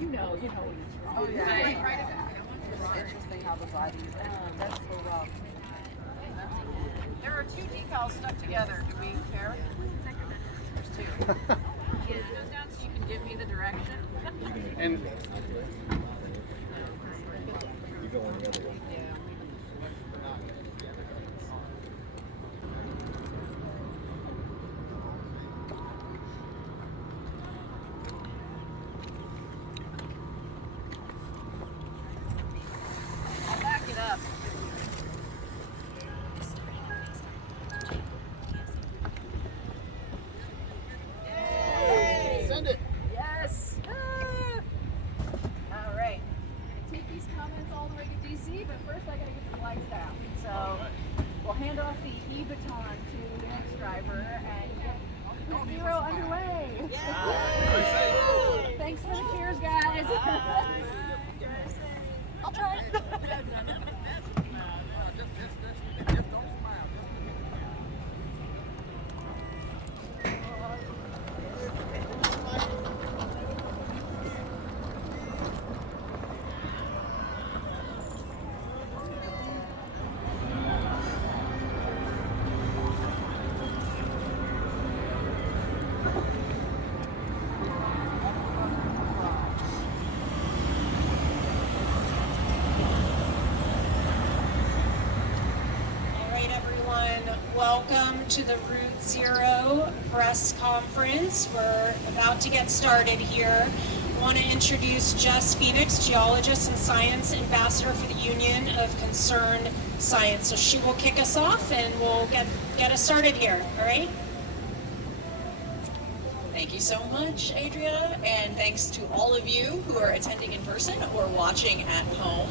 you know when it's wrong. Oh, yeah. Right. It's interesting how the body that's so rough. There are two decals stuck together. Do we care? There's two. Can you put those down so you can give me the direction? And you go on the other one. I'll back it up. Send it. Yes. All right. I'm gonna take these comments all the way to DC, but first I gotta get the lights down. So we'll hand off the e-baton to the next driver and get zero underway. Thanks for the cheers, guys. I'll try. Welcome to the Route Zero press conference. We're about to get started here. I want to introduce Jess Phoenix, geologist and science ambassador for the Union of Concerned Science. So she will kick us off and we'll get us started here, all right? Thank you so much, Adria, and thanks to all of you who are attending in person or watching at home.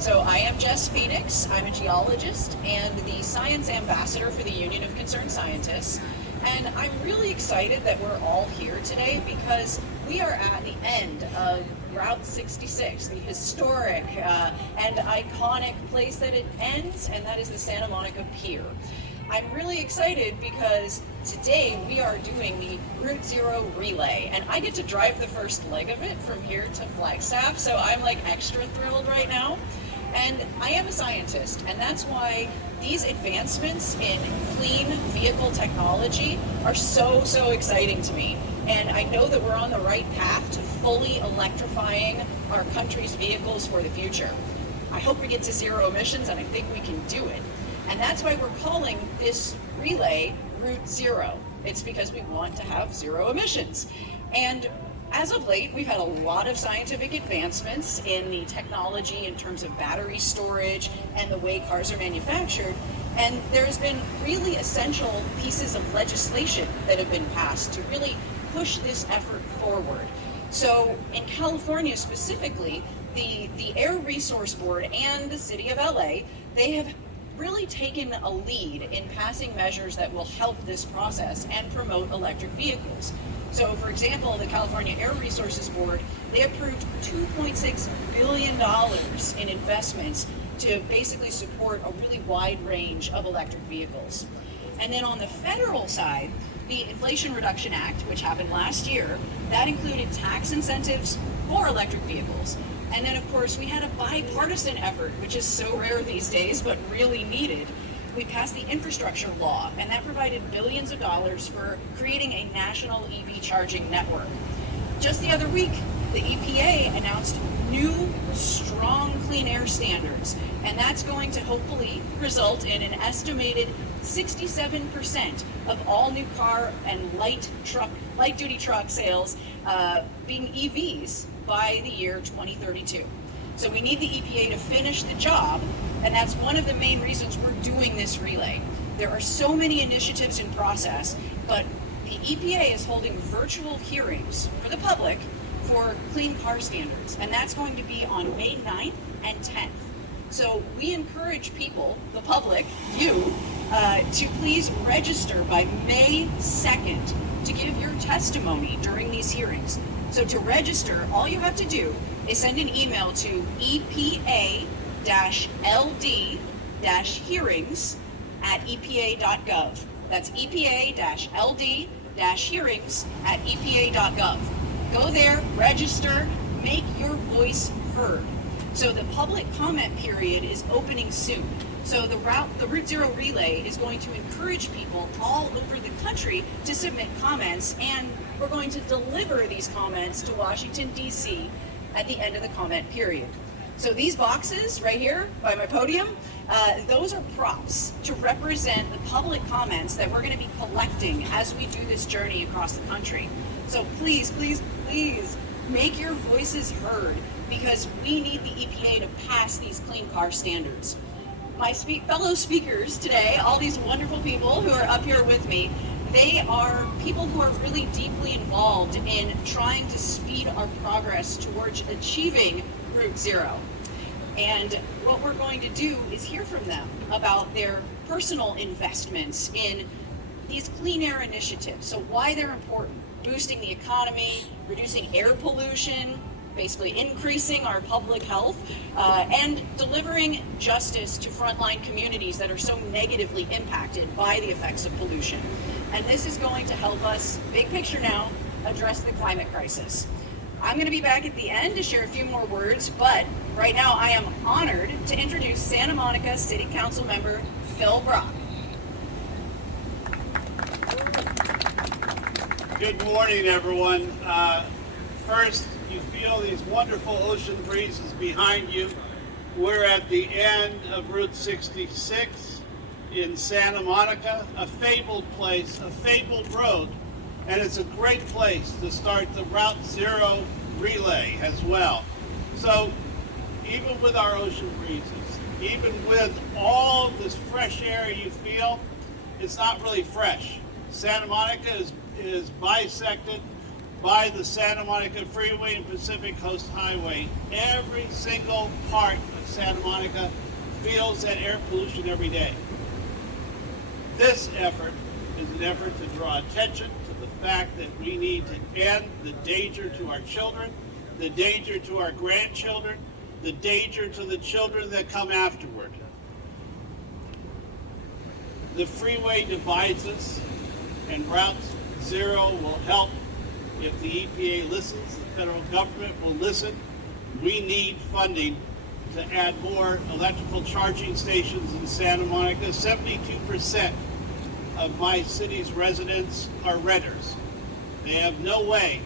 So I am Jess Phoenix. I'm a geologist and the science ambassador for the Union of Concerned Scientists. And I'm really excited that we're all here today because we are at the end of Route 66, the historic and iconic place that it ends, and that is the Santa Monica Pier. I'm really excited because today we are doing the Route Zero relay, and I get to drive the first leg of it from here to Flagstaff, so I'm like extra thrilled right now. And I am a scientist, and that's why these advancements in clean vehicle technology are so exciting to me. And I know that we're on the right path to fully electrifying our country's vehicles for the future. I hope we get to zero emissions, and I think we can do it. And that's why we're calling this relay Route Zero. It's because we want to have zero emissions. And as of late, we've had a lot of scientific advancements in the technology in terms of battery storage and the way cars are manufactured. And there's been really essential pieces of legislation that have been passed to really push this effort forward. So in California specifically, the Air Resource Board and the City of LA, they have really taken a lead in passing measures that will help this process and promote electric vehicles. So for example, the California Air Resources Board, they approved $2.6 billion in investments to basically support a really wide range of electric vehicles. And then on the federal side, the Inflation Reduction Act, which happened last year, that included tax incentives for electric vehicles. And then of course we had a bipartisan effort, which is so rare these days, but really needed. We passed the infrastructure law, and that provided billions of dollars for creating a national EV charging network. Just the other week, the EPA announced new, strong clean air standards, and that's going to hopefully result in an estimated 67% of all new car and light-duty truck sales being EVs by the year 2032. So we need the EPA to finish the job, and that's one of the main reasons we're doing this relay. There are so many initiatives in process, but the EPA is holding virtual hearings for the public for clean car standards, and that's going to be on May 9th and 10th. So we encourage people, the public, you, to please register by May 2nd to give your testimony during these hearings. So to register, all you have to do is send an email to epa-ld-hearings@epa.gov. That's epa-ld-hearings@epa.gov. Go there, register, make your voice heard. So the public comment period is opening soon. So the Route Zero Relay is going to encourage people all over the country to submit comments, and we're going to deliver these comments to Washington, D.C. at the end of the comment period. So these boxes right here by my podium, those are props to represent the public comments that we're going to be collecting as we do this journey across the country. So please, please, please make your voices heard, because we need the EPA to pass these clean car standards. My fellow speakers today, all these wonderful people who are up here with me, they are people who are really deeply involved in trying to speed our progress towards achieving Route Zero. And what we're going to do is hear from them about their personal investments in these clean air initiatives. So why they're important: boosting the economy, reducing air pollution, basically increasing our public health, and delivering justice to frontline communities that are so negatively impacted by the effects of pollution. And this is going to help us, big picture now, address the climate crisis. I'm going to be back at the end to share a few more words, but right now I am honored to introduce Santa Monica City Council member Phil Brock. Good morning, everyone. First, you feel these wonderful ocean breezes behind you. We're at the end of Route 66 in Santa Monica, a fabled place, a fabled road, and it's a great place to start the Route Zero relay as well. So even with our ocean breezes, even with all this fresh air you feel, it's not really fresh. Santa Monica is bisected by the Santa Monica Freeway and Pacific Coast Highway. Every single part of Santa Monica feels that air pollution every day. This effort is an effort to draw attention to the fact that we need to end the danger to our children, the danger to our grandchildren, the danger to the children that come afterward. The freeway divides us, and Route Zero will help. If the EPA listens, the federal government will listen. We need funding to add more electrical charging stations in Santa Monica. 72% of my city's residents are renters. They have no way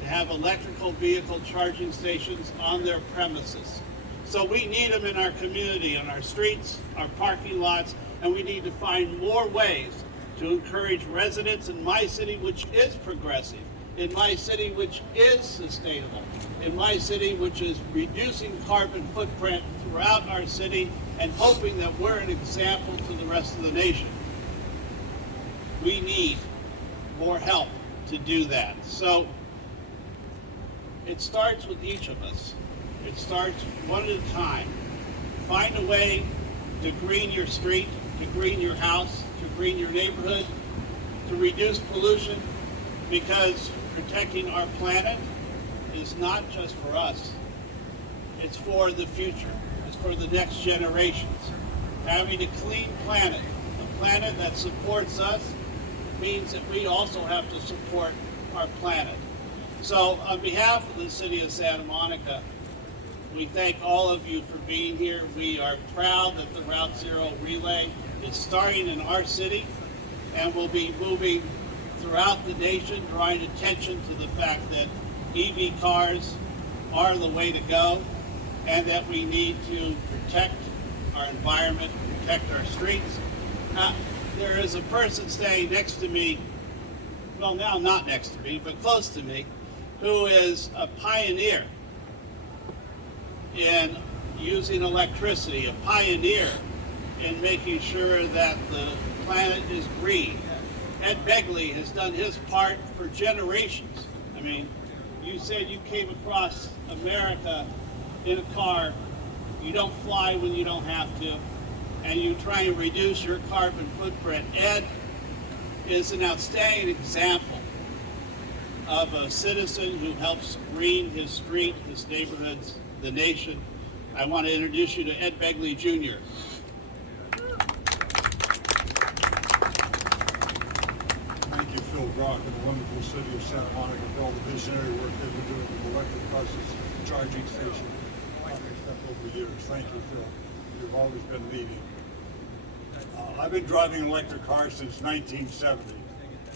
to have electrical vehicle charging stations on their premises. So we need them in our community, on our streets, our parking lots, and we need to find more ways to encourage residents in my city, which is progressive, in my city, which is sustainable, in my city, which is reducing carbon footprint throughout our city and hoping that we're an example to the rest of the nation. We need more help to do that. So it starts with each of us. It starts one at a time. Find a way to green your street, to green your house, to green your neighborhood, to reduce pollution, because protecting our planet is not just for us. It's for the future. It's for the next generations. Having a clean planet, a planet that supports us, means that we also have to support our planet. So on behalf of the city of Santa Monica, we thank all of you for being here. We are proud that the Route Zero Relay is starting in our city and will be moving throughout the nation, drawing attention to the fact that EV cars are the way to go and that we need to protect our environment, protect our streets. There is a person standing next to me, well now not next to me, but close to me, who is a pioneer in using electricity, a pioneer in making sure that the planet is green. Ed Begley has done his part for generations. I mean, you said you came across America in a car, you don't fly when you don't have to, and you try and reduce your carbon footprint. Ed is an outstanding example of a citizen who helps green his street, his neighborhoods, the nation. I want to introduce you to Ed Begley Jr. Thank you, Phil Brock in the wonderful city of Santa Monica for all the visionary work they've been doing with electric buses, charging station, stuff over the years. Thank you, Phil. You've always been leading. I've been driving electric cars since 1970.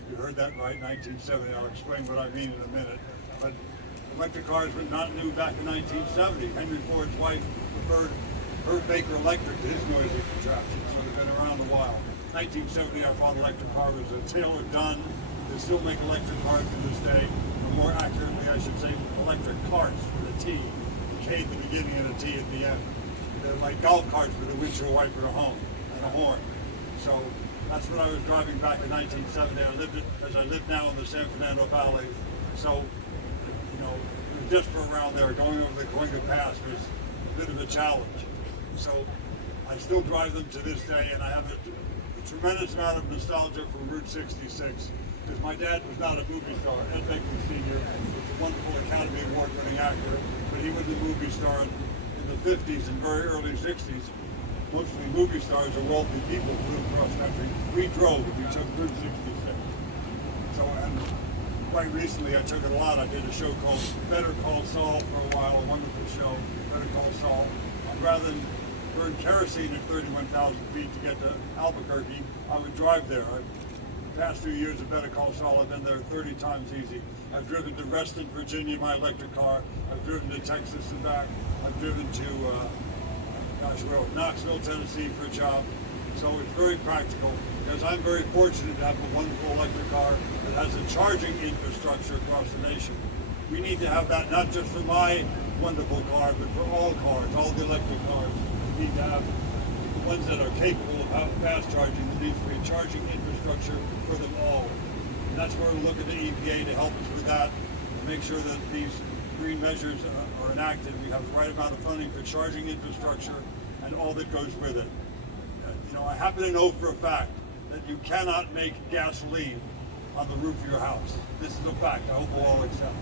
You heard that right, 1970. I'll explain what I mean in a minute. But electric cars were not new back in 1970. Henry Ford's wife preferred her Baker Electric to his noisy contraption, so they've been around a while. 1970, I bought electric car. It was a Taylor Dunn. They still make electric cars to this day, or more accurately, I should say, electric carts with a T. The K at the beginning and a T at the end. They're like golf carts with a windshield wiper at home and a horn. So that's what I was driving back in 1970. As I live now in the San Fernando Valley. So, you know, it was just for around there. Going over the Coinga Pass was a bit of a challenge. So I still drive them to this day, and I have a tremendous amount of nostalgia for Route 66. Because my dad was not a movie star. Ed Begley Jr. was a wonderful Academy Award-winning actor, but he was a movie star in the 50s and very early 60s. Mostly movie stars or wealthy people flew across country. We drove and we took Route 66. So, and quite recently I took it a lot. I did a show called Better Call Saul for a while, a wonderful show, Better Call Saul. And rather than burn kerosene at 31,000 feet to get to Albuquerque, I would drive there. The past few years of Better Call Saul, I've been there 30 times easy. I've driven to Reston, Virginia in my electric car. I've driven to Texas and back. I've driven to Knoxville, Tennessee for a job. So it's very practical because I'm very fortunate to have a wonderful electric car that has a charging infrastructure across the nation. We need to have that not just for my wonderful car, but for all cars, all the electric cars. We need to have the ones that are capable of fast charging. There needs to be a charging infrastructure for them all. And that's where we look at the EPA to help us with that, to make sure that these green measures are enacted. We have the right amount of funding for charging infrastructure and all that goes with it. You know, I happen to know for a fact that you cannot make gasoline on the roof of your house. This is a fact. I hope we'll all accept.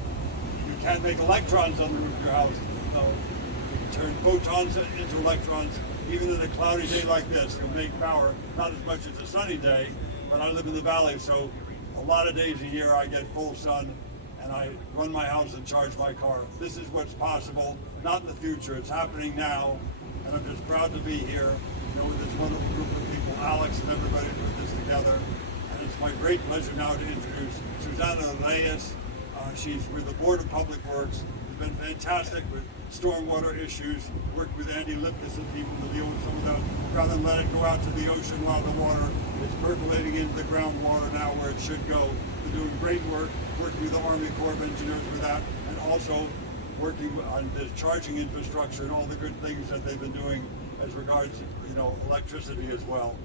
You can't make electrons on the roof of your house. So you can turn photons into electrons. Even in a cloudy day like this, you'll make power. Not as much as a sunny day, but I live in the valley, so a lot of days a year I get full sun and I run my house and charge my car. This is what's possible, not in the future. It's happening now, and I'm just proud to be here, you know, with this wonderful group of people, Alex and everybody put this together. And it's my great pleasure now to introduce Susana Reyes. She's with the Board of Public Works. She's been fantastic with stormwater issues, worked with Andy Lipkus and people to deal with some of that, rather than let it go out to the ocean while the water is percolating into the groundwater now where it should go. They're doing great work, working with the Army Corps of Engineers with that, and also working on the charging infrastructure and all the good things that they've been doing as regards, you know, electricity as well.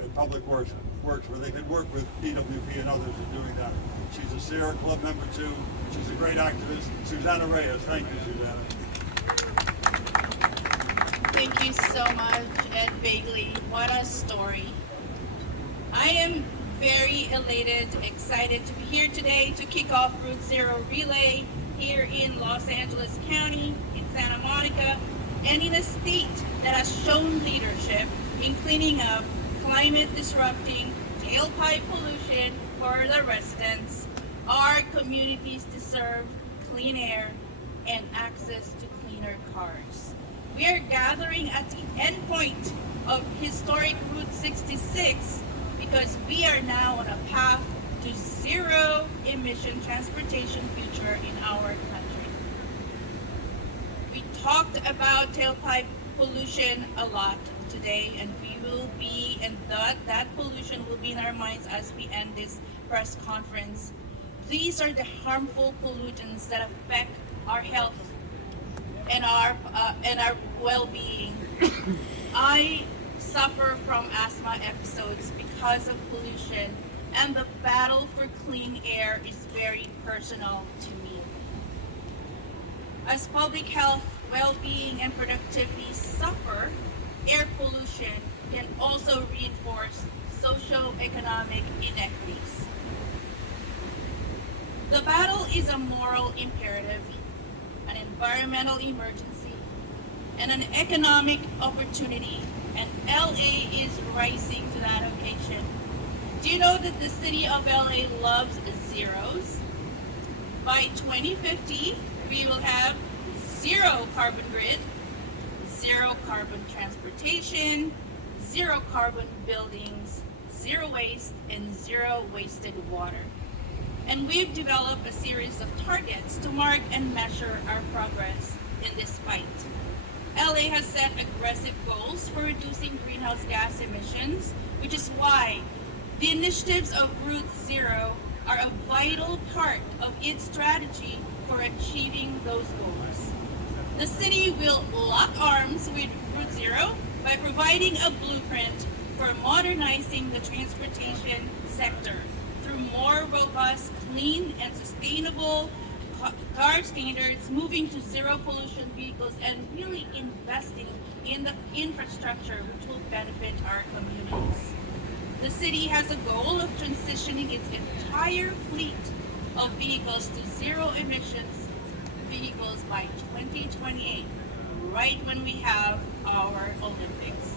And Public Works where they can work with DWP and others in doing that. She's a Sierra Club member too. She's a great activist. Susana Reyes, thank you, Susana. Thank you so much, Ed Begley. What a story. I am very elated, excited to be here today to kick off Route Zero Relay here in Los Angeles County, in Santa Monica, and in a state that has shown leadership in cleaning up climate disrupting tailpipe pollution for the residents. Our communities deserve clean air and access to cleaner cars. We are gathering at the endpoint of historic Route 66 because we are now on a path to zero-emission transportation future in our country. We talked about tailpipe pollution a lot today, and that pollution will be in our minds as we end this press conference. These are the harmful pollutants that affect our health and our well-being. I suffer from asthma episodes because of pollution, and the battle for clean air is very personal to me. As public health, well-being, and productivity suffer, air pollution can also reinforce socio-economic inequities. The battle is a moral imperative, an environmental emergency, and an economic opportunity, and LA is rising to that occasion. Do you know that the city of LA loves zeros? By 2050, we will have zero carbon grid, zero carbon transportation, zero carbon buildings, zero waste, and zero wasted water. And we've developed a series of targets to mark and measure our progress in this fight. LA has set aggressive goals for reducing greenhouse gas emissions, which is why the initiatives of Route Zero are a vital part of its strategy for achieving those goals. The city will lock arms with Route Zero by providing a blueprint for modernizing the transportation sector through more robust, clean, and sustainable car standards, moving to zero pollution vehicles, and really investing in the infrastructure which will benefit our communities. The city has a goal of transitioning its entire fleet of vehicles to zero emissions vehicles by 2028, right when we have our Olympics.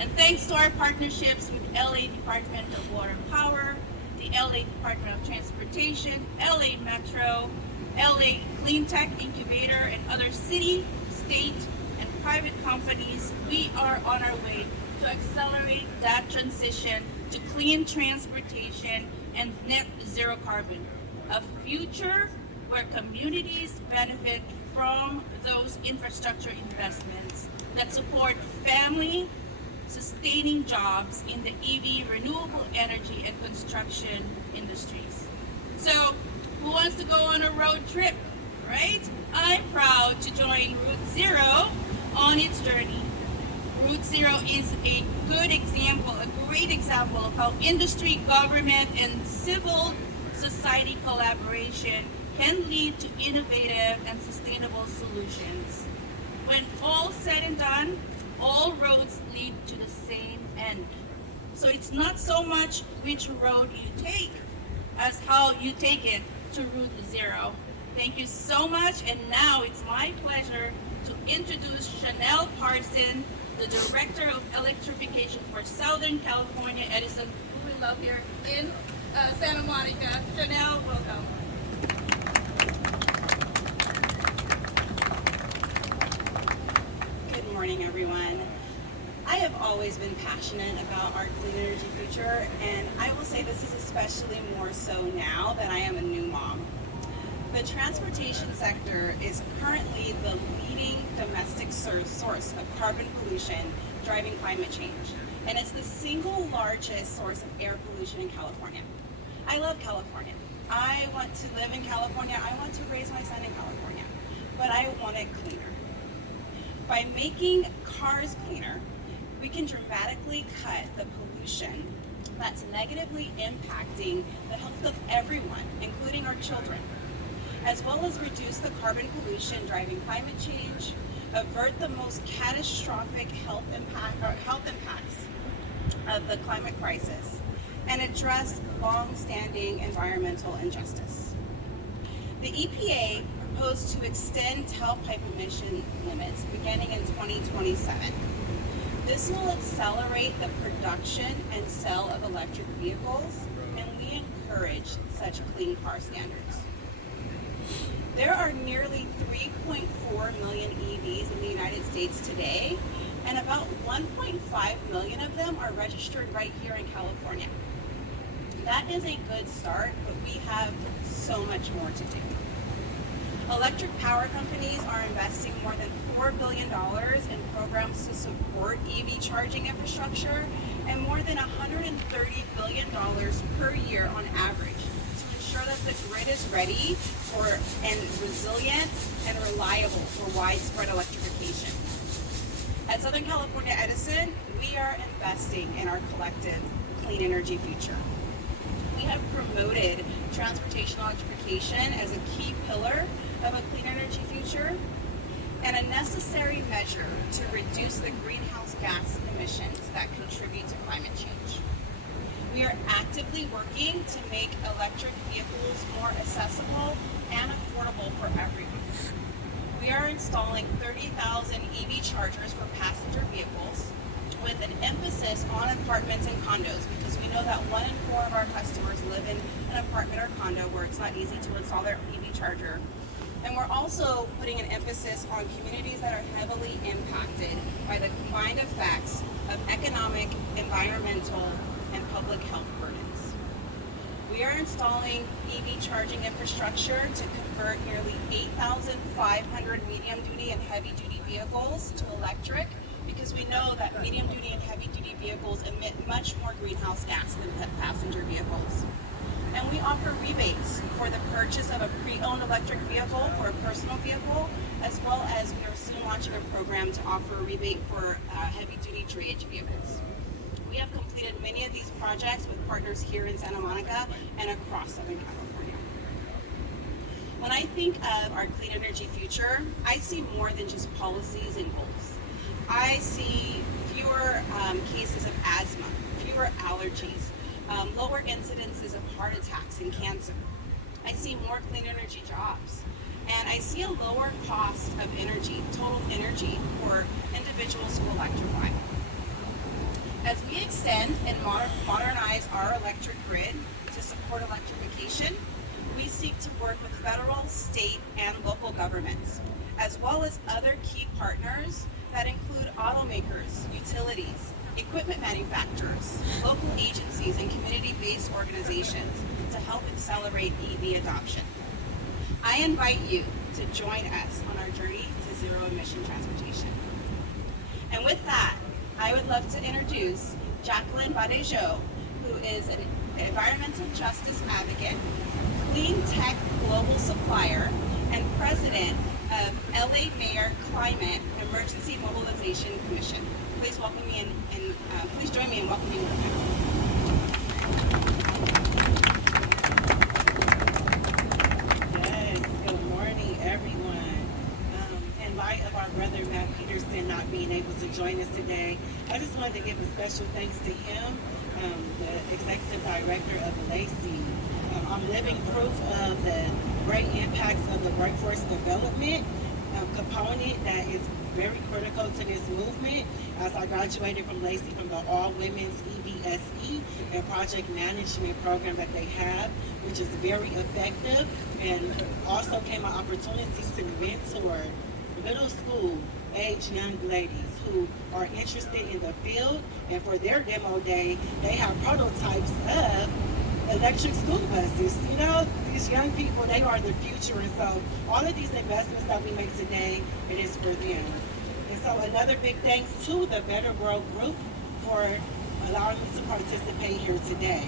And thanks to our partnerships with LA Department of Water and Power, the LA Department of Transportation, LA Metro, LA Clean Tech Incubator, and other city, state, and private companies, we are on our way to accelerate that transition to clean transportation and net zero carbon, a future where communities benefit from those infrastructure investments that support family sustaining jobs in the EV, renewable energy, and construction industries. So, who wants to go on a road trip, right? I'm proud to join Route Zero on its journey. Route Zero is a good example, a great example of how industry, government, and civil society collaboration can lead to innovative and sustainable solutions. When all said and done, all roads lead to the same end. So it's not so much which road you take as how you take it to Route Zero. Thank you so much, and now it's my pleasure to introduce Chanel Parson, the Director of Electrification for Southern California Edison, who we love here in Santa Monica. Chanel, welcome. Good morning, everyone. I have always been passionate about our clean energy future, and I will say this is especially more so now that I am a new mom. The transportation sector is currently the leading domestic source of carbon pollution driving climate change, and it's the single largest source of air pollution in California. I love California. I want to live in California. I want to raise my son in California, but I want it cleaner. By making cars cleaner, we can dramatically cut the pollution that's negatively impacting the health of everyone, including our children, as well as reduce the carbon pollution driving climate change, avert the most catastrophic health impacts of the climate crisis, and address long-standing environmental injustice. The EPA proposed to extend tailpipe emission limits beginning in 2027. This will accelerate the production and sale of electric vehicles, and we encourage such clean car standards. There are nearly 3.4 million EVs in the United States today, and about 1.5 million of them are registered right here in California. That is a good start, but we have so much more to do. Electric power companies are investing more than $4 billion in programs to support EV charging infrastructure and more than $130 billion per year on average to ensure that the grid is ready for and resilient and reliable for widespread electrification. At Southern California Edison, we are investing in our collective clean energy future. We have promoted transportation electrification as a key pillar of a clean energy future and a necessary measure to reduce the greenhouse gas emissions that contribute to climate change. We are actively working to make electric vehicles more accessible and affordable for everyone. We are installing 30,000 EV chargers for passenger vehicles, with an emphasis on apartments and condos, because we know that 1 in 4 of our customers live in an apartment or condo where it's not easy to install their EV charger. And we're also putting an emphasis on communities that are heavily impacted by the combined effects of economic, environmental, and public health burdens. We are installing EV charging infrastructure to convert nearly 8,500 medium-duty and heavy-duty vehicles to electric, because we know that medium-duty and heavy-duty vehicles emit much more greenhouse gas than passenger vehicles. And we offer rebates for the purchase of a pre-owned electric vehicle for a personal vehicle, as well as we are soon launching a program to offer a rebate for heavy-duty drayage vehicles. We have completed many of these projects with partners here in Santa Monica and across Southern California. When I think of our clean energy future, I see more than just policies and goals. I see fewer cases of asthma, fewer allergies, lower incidences of heart attacks and cancer. I see more clean energy jobs. And I see a lower cost of energy, total energy, for individuals who electrify. As we extend and modernize our electric grid to support electrification, we seek to work with federal, state, and local governments, as well as other key partners that include automakers, utilities, equipment manufacturers, local agencies, and community-based organizations to help accelerate EV adoption. I invite you to join us on our journey to zero-emission transportation. And with that, I would love to introduce Jacqueline Badejo, who is an environmental justice advocate, clean tech global supplier, and president of LA Mayor Climate Emergency Mobilization Commission. Please welcome me please join me in welcoming her. Yes, good morning, everyone. In light of our brother Matt Peterson not being able to join us today, I just wanted to give a special thanks to him, the executive director of LACY. I'm living proof of the great impacts of the workforce development component that is very critical to this movement. As I graduated from LACY from the All-Women's EVSE and Project Management program that they have, which is very effective, and also came an opportunity to mentor middle school age young ladies who are interested in the field, and for their demo day, they have prototypes of electric school buses. You know, these young people, they are the future, and so all of these investments that we make today, it is for them. And so another big thanks to the Better World Group for allowing me to participate here today.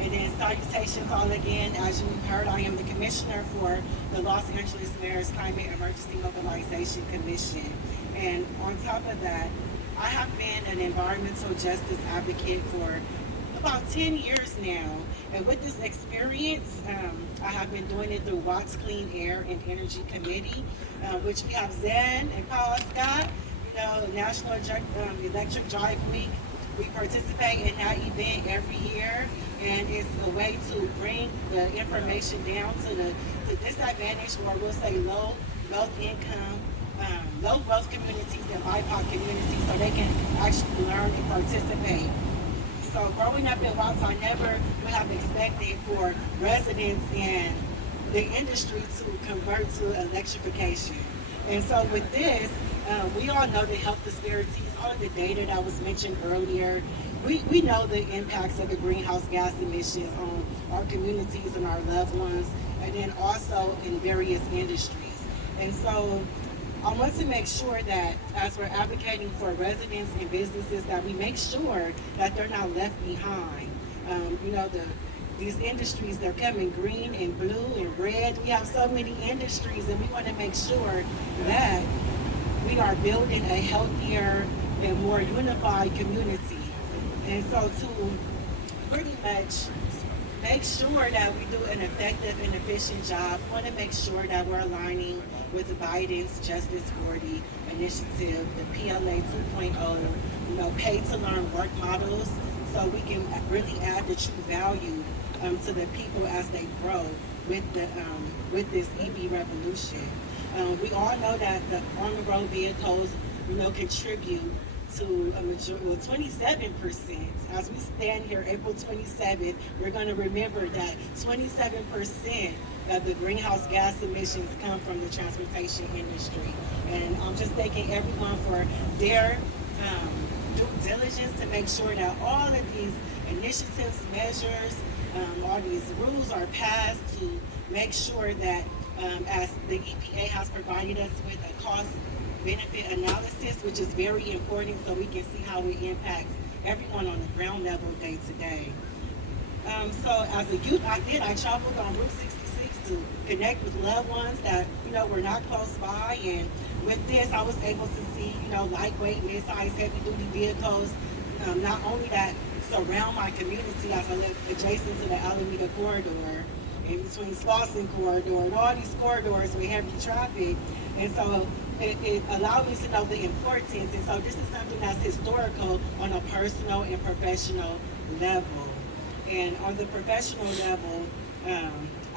And then salutations all again. As you heard, I am the commissioner for the Los Angeles Mayor's Climate Emergency Mobilization Commission. And on top of that, I have been an environmental justice advocate for about 10 years now. And with this experience, I have been doing it through Watts Clean Air and Energy Committee, which we have Zen and Paul Scott, you know, National Electric Drive Week. We participate in that event every year, and it's a way to bring the information down to the disadvantaged, or we'll say low wealth income, low wealth communities and BIPOC communities, so they can actually learn and participate. So growing up in Watts, I never would have expected for residents in the industry to convert to electrification. And so with this, we all know the health disparities, all of the data that was mentioned earlier. We know the impacts of the greenhouse gas emissions on our communities and our loved ones, and then also in various industries. And so I want to make sure that as we're advocating for residents and businesses, that we make sure that they're not left behind. You know, these industries, they're coming green and blue and red. We have so many industries, and we want to make sure that we are building a healthier and more unified community. And so to pretty much make sure that we do an effective and efficient job, we want to make sure that we're aligning with Biden's Justice 40 initiative, the PLA 2.0, you know, pay to learn work models, so we can really add the true value to the people as they grow with this EV revolution. We all know that the on-the-road vehicles, you know, contribute to a majority, well, 27%. As we stand here, April 27th, we're going to remember that 27% of the greenhouse gas emissions come from the transportation industry. And I'm just thanking everyone for their due diligence to make sure that all of these initiatives, measures, all these rules are passed to make sure that as the EPA has provided us with a cost benefit analysis, which is very important so we can see how it impacts everyone on the ground level day to day. So as a youth, I traveled on Route 66 to connect with loved ones that, were not close by. And with this, I was able to see, lightweight, mid-sized, heavy-duty vehicles, not only that surround my community as I live adjacent to the Alameda corridor, in between Slauson corridor, and all these corridors with heavy traffic. And so it allowed me to know the importance. And so this is something that's historical on a personal and professional level. And on the professional level,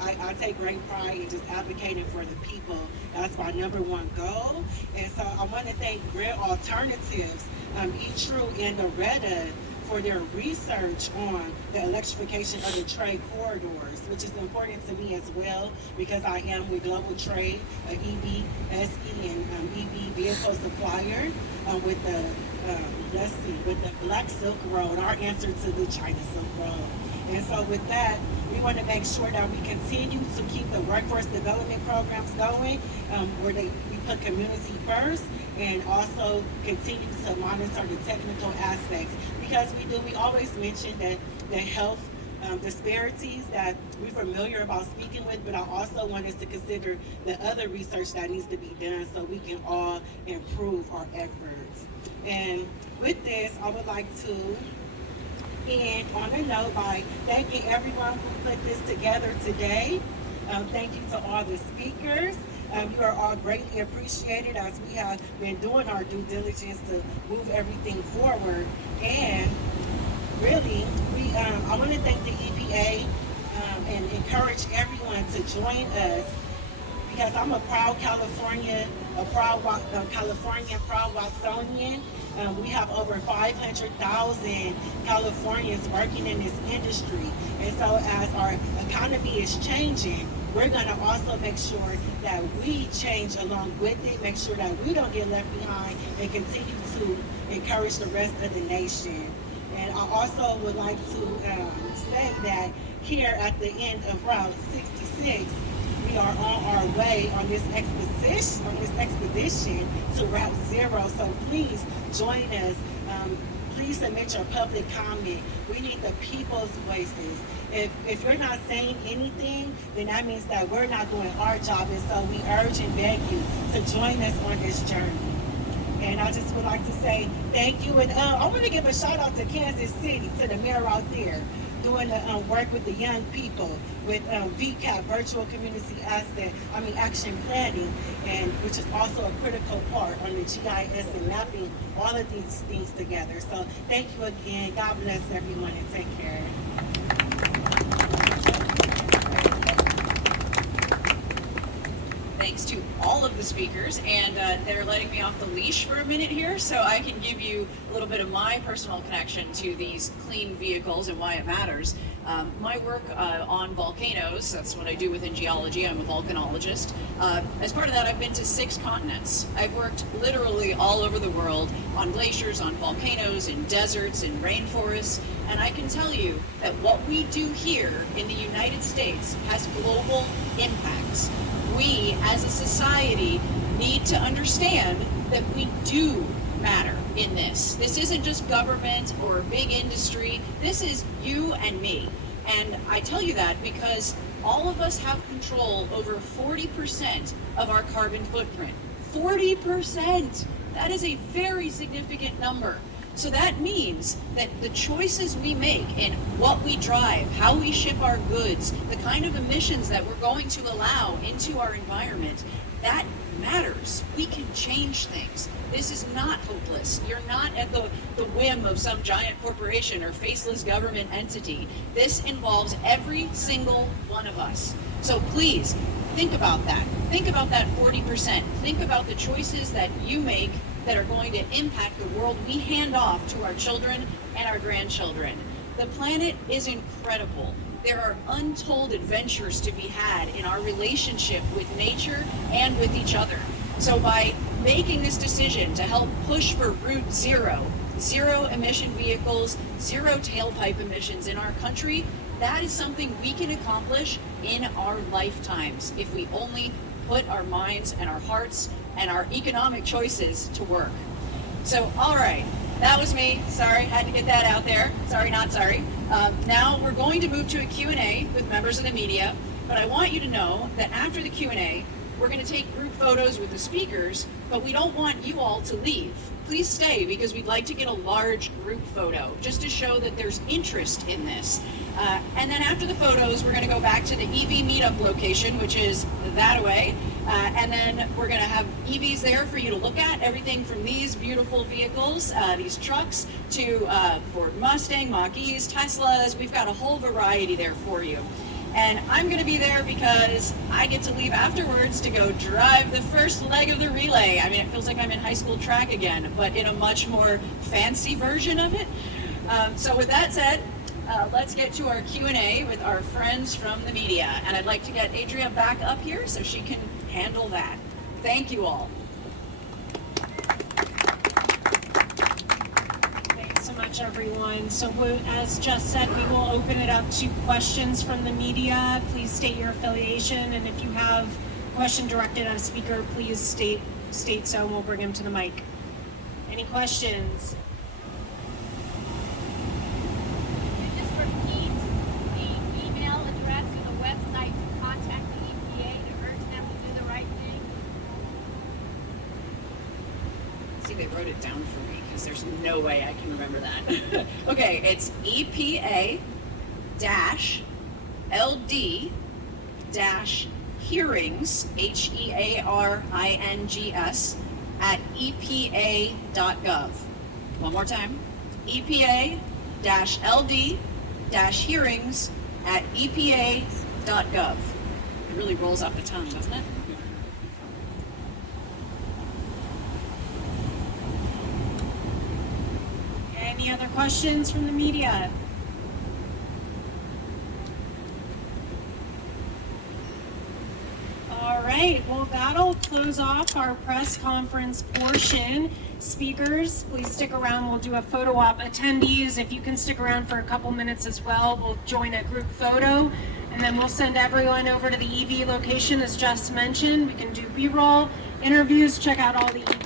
I take great pride in just advocating for the people. That's my #1 goal. And so I want to thank Grid Alternatives, E-True and Loretta, for their research on the electrification of the trade corridors, which is important to me as well because I am with Global Trade, EV, SE, and EV vehicle supplier with the, with the Black Silk Road, our answer to the China Silk Road. And so with that, we want to make sure that we continue to keep the workforce development programs going, where we put community first, and also continue to monitor the technical aspects. Because we always mention that the health disparities that we're familiar about speaking with, but I also want us to consider the other research that needs to be done so we can all improve our efforts. And with this, I would like to end on a note by thanking everyone who put this together today. Thank you to all the speakers. You are all greatly appreciated as we have been doing our due diligence to move everything forward. And really, I want to thank the EPA and encourage everyone to join us, because I'm a proud Californian, proud Watsonian. We have over 500,000 Californians working in this industry. And so as our economy is changing, we're going to also make sure that we change along with it, make sure that we don't get left behind, and continue to encourage the rest of the nation. And I also would like to say that here at the end of Route 66, we are on our way on this expedition to Route Zero. So please join us. Please submit your public comment. We need the people's voices. If you're not saying anything, then that means that we're not doing our job. And so we urge and beg you to join us on this journey. And I just would like to say thank you. And I want to give a shout out to Kansas City, to the mayor out there, doing the work with the young people with VCAP, Virtual Community Action Planning, and which is also a critical part on the GIS and mapping all of these things together. So thank you again. God bless everyone and take care. Thanks to all of the speakers, and they're letting me off the leash for a minute here, so I can give you a little bit of my personal connection to these clean vehicles and why it matters. My work on volcanoes, that's what I do within geology, I'm a volcanologist. As part of that, I've been to 6 continents. I've worked literally all over the world on glaciers, on volcanoes, in deserts, in rainforests, and I can tell you that what we do here in the United States has global impacts. We, as a society, need to understand that we do matter in this. This isn't just government or big industry. This is you and me. And I tell you that because all of us have control over 40% of our carbon footprint. 40%! That is a very significant number. So that means that the choices we make in what we drive, how we ship our goods, the kind of emissions that we're going to allow into our environment, that matters. We can change things. This is not hopeless. You're not at the whim of some giant corporation or faceless government entity. This involves every single one of us. So please, Think about that. Think about that 40%. Think about the choices that you make that are going to impact the world we hand off to our children and our grandchildren. The planet is incredible. There are untold adventures to be had in our relationship with nature and with each other. So by making this decision to help push for Route Zero, zero emission vehicles, zero tailpipe emissions in our country, that is something we can accomplish in our lifetimes if we only put our minds and our hearts and our economic choices to work. So, all right, that was me. Sorry, had to get that out there. Sorry, not sorry. Now we're going to move to a Q&A with members of the media, but I want you to know that after the Q&A, we're going to take group photos with the speakers, but we don't want you all to leave. Please stay because we'd like to get a large group photo just to show that there's interest in this. And then after the photos, we're going to go back to the EV meetup location, which is that way. And then we're going to have EVs there for you to look at, everything from these beautiful vehicles, these trucks, to Ford Mustang, Mach-E's, Teslas. We've got a whole variety there for you. And I'm going to be there because I get to leave afterwards to go drive the first leg of the relay. I mean, it feels like I'm in high school track again, but in a much more fancy version of it. So with that said, let's get to our Q&A with our friends from the media. And I'd like to get Adria back up here so she can handle that. Thank you all. Thanks so much, everyone. So as just said, we will open it up to questions from the media. Please state your affiliation, and if you have a question directed at a speaker, please state so, and we'll bring him to the mic. Any questions? Just repeat the email address or the website to contact the EPA to urge them to do the right thing. See, they wrote it down for me because there's no way I can remember that. Okay, it's EPA-LD-hearings, HEARINGS, at EPA.gov. One more time, EPA-LD-hearings at EPA.gov. It really rolls off the tongue, doesn't it? Any other questions from the media? All right, well, that'll close off our press conference portion. Speakers, please stick around. We'll do a photo op. Attendees, if you can stick around for a couple minutes as well, we'll join a group photo, and then we'll send everyone over to the EV location as just mentioned. We can do B-roll, interviews, check out all the EV